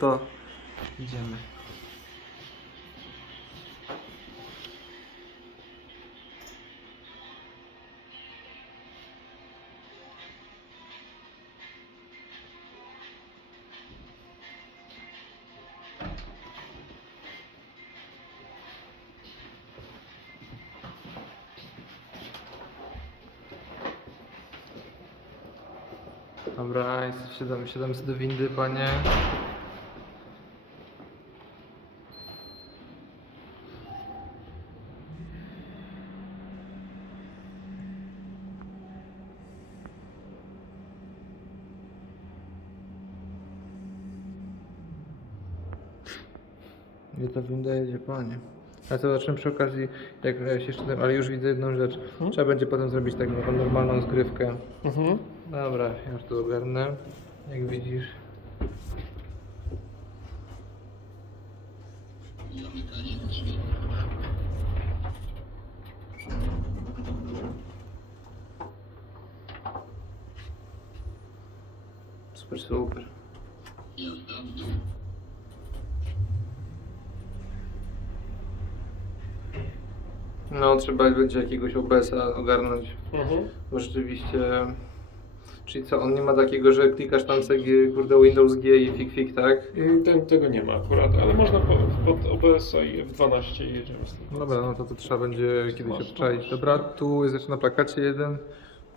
to idziemy. Dobra, jest, siadamy, siadamy sobie do windy, panie. Gdzie ta winda jedzie, panie? A to zobaczymy przy okazji, jak się jeszcze tym, ale już widzę jedną rzecz. Trzeba będzie potem zrobić taką normalną zgrywkę. Mhm. Dobra, ja już to ogarnę. Jak widzisz. Super, super. No, trzeba będzie jakiegoś OBS-a ogarnąć. Mhm. Bo rzeczywiście. Czyli co, on nie ma takiego, że klikasz tam sobie kurde Windows G i fik fik, tak? Mm, Ten, tego nie ma akurat, ale można po, pod OBS-a i F12 i jedziemy z tym. No dobra, no to, to trzeba będzie kiedyś Masz. Dobra, tu jest jeszcze na plakacie jeden.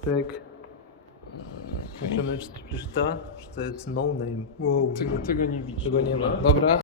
Pyk. Zobaczymy, czy to przeczyta, czy to jest no name. Wow, Tego, tego nie widzę. tego nie ma. Dobra.